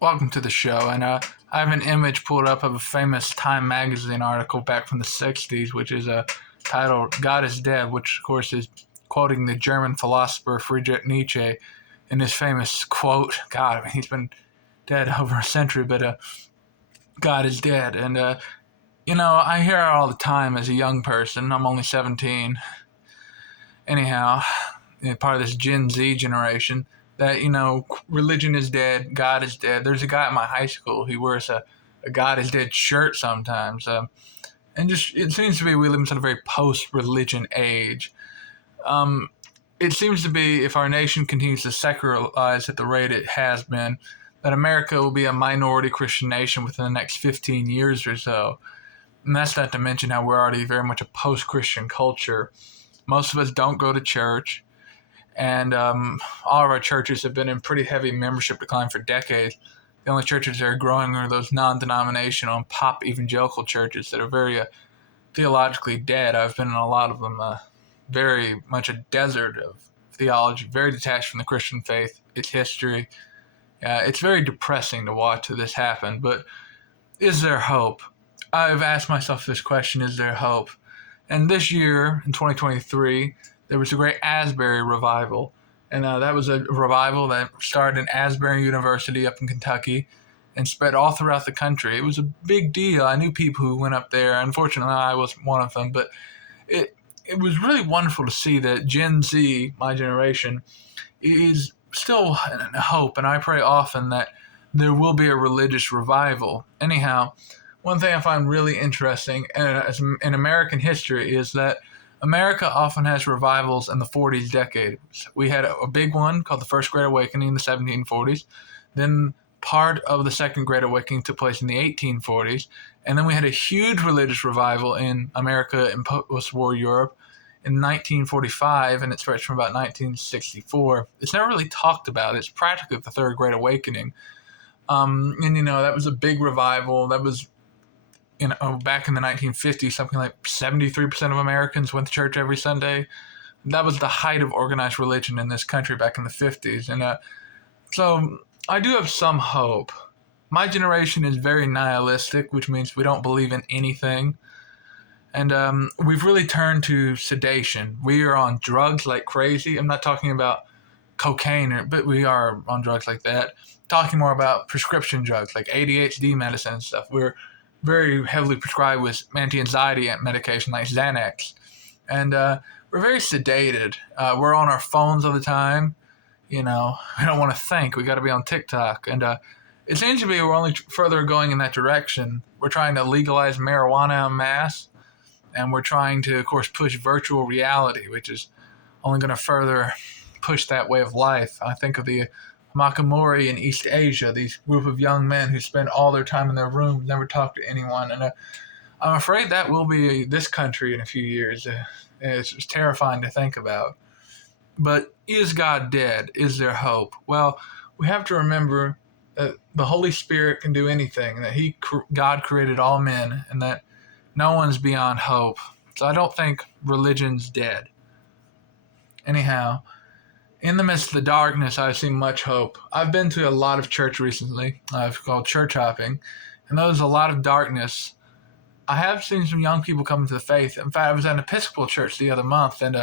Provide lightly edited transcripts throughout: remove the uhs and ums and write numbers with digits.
Welcome to the show. And I have an image pulled up of a famous Time magazine article back from the 60s, which is titled God is Dead, which, of course, is quoting the German philosopher Friedrich Nietzsche in his famous quote. God, I mean, he's been dead over a century, but God is dead. And, I hear it all the time as a young person. I'm only 17. Anyhow, part of this Gen Z generation that religion is dead, God is dead. There's a guy at my high school who wears a God is dead shirt sometimes, and just it seems to be we live in a very post-religion age. Um, it seems to be if our nation continues to secularize at the rate it has been, that America will be a minority Christian nation within the next 15 years or so. And that's not to mention how we're already very much a post-Christian culture. Most of us don't go to church. And all of our churches have been in pretty heavy membership decline for decades. The only churches that are growing are those non-denominational and pop evangelical churches that are very theologically dead. I've been in a lot of them, very much a desert of theology, very detached from the Christian faith, its history. It's very depressing to watch this happen, but is there hope? I've asked myself this question, is there hope? And this year, in 2023, there was a great Asbury revival. And that was a revival that started in Asbury University up in Kentucky and spread all throughout the country. It was a big deal. I knew people who went up there. Unfortunately, I wasn't one of them. But it, it was really wonderful to see that Gen Z, my generation, is still in hope. And I pray often that there will be a religious revival. Anyhow, one thing I find really interesting in American history is that America often has revivals in the 40s decades. We had a big one called the First Great Awakening in the 1740s. Then part of the Second Great Awakening took place in the 1840s. And then we had a huge religious revival in America and post-war Europe in 1945, and it stretched from about 1964. It's never really talked about. It's practically the Third Great Awakening. That was a big revival. That was back in the 1950s, something like 73% of Americans went to church every Sunday. That was the height of organized religion in this country back in the 50s. And so I do have some hope. My generation is very nihilistic, which means we don't believe in anything. And we've really turned to sedation. We are on drugs like crazy. I'm not talking about cocaine, but we are on drugs like that. Talking more about prescription drugs like ADHD medicine and stuff. We're very heavily prescribed with anti-anxiety medication like Xanax. And we're very sedated. We're on our phones all the time. We don't want to think. We got to be on TikTok. And it seems to be we're only further going in that direction. We're trying to legalize marijuana en masse. And we're trying to, of course, push virtual reality, which is only going to further push that way of life. I think of the Makamori in East Asia, these group of young men who spend all their time in their rooms, never talk to anyone. And I'm afraid that will be this country in a few years. It's terrifying to think about. But is God dead? Is there hope? Well, we have to remember that the Holy Spirit can do anything, that God created all men, and that no one's beyond hope. So I don't think religion's dead. Anyhow, in the midst of the darkness, I've seen much hope. I've been to a lot of church recently. I've called church hopping, and there's a lot of darkness. I have seen some young people come to the faith. In fact, I was at an Episcopal church the other month, and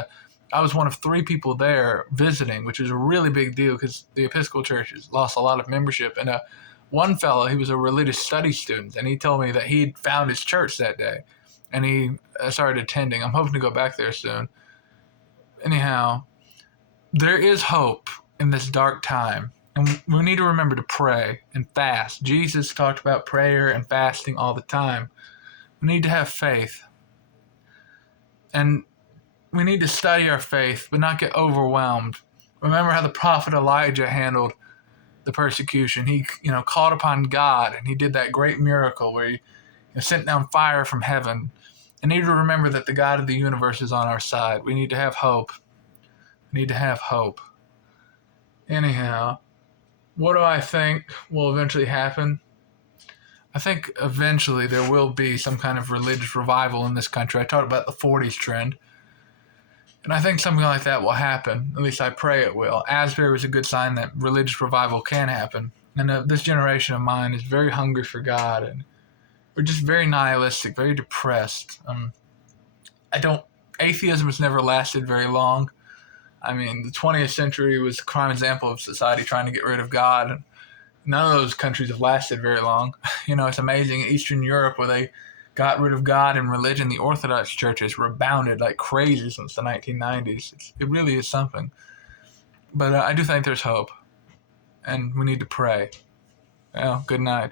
I was one of 3 people there visiting, which is a really big deal because the Episcopal church has lost a lot of membership. And one fellow, he was a religious studies student, and he told me that he'd found his church that day, and he started attending. I'm hoping to go back there soon. Anyhow, there is hope in this dark time, and we need to remember to pray and fast. Jesus talked about prayer and fasting all the time. We need to have faith, and we need to study our faith, but not get overwhelmed. Remember how the prophet Elijah handled the persecution. He, called upon God, and he did that great miracle where he sent down fire from heaven. We need to remember that the God of the universe is on our side. We need to have hope. Need to have hope. Anyhow, what do I think will eventually happen? I think eventually there will be some kind of religious revival in this country. I talked about the 40s trend. And I think something like that will happen. At least I pray it will. Asbury was a good sign that religious revival can happen. And this generation of mine is very hungry for God, and we're just very nihilistic, very depressed. I don't. Atheism has never lasted very long. I mean, the 20th century was a prime example of society trying to get rid of God. And none of those countries have lasted very long. It's amazing. In Eastern Europe, where they got rid of God and religion, the Orthodox churches rebounded like crazy since the 1990s. It really is something. But I do think there's hope, and we need to pray. Well, good night.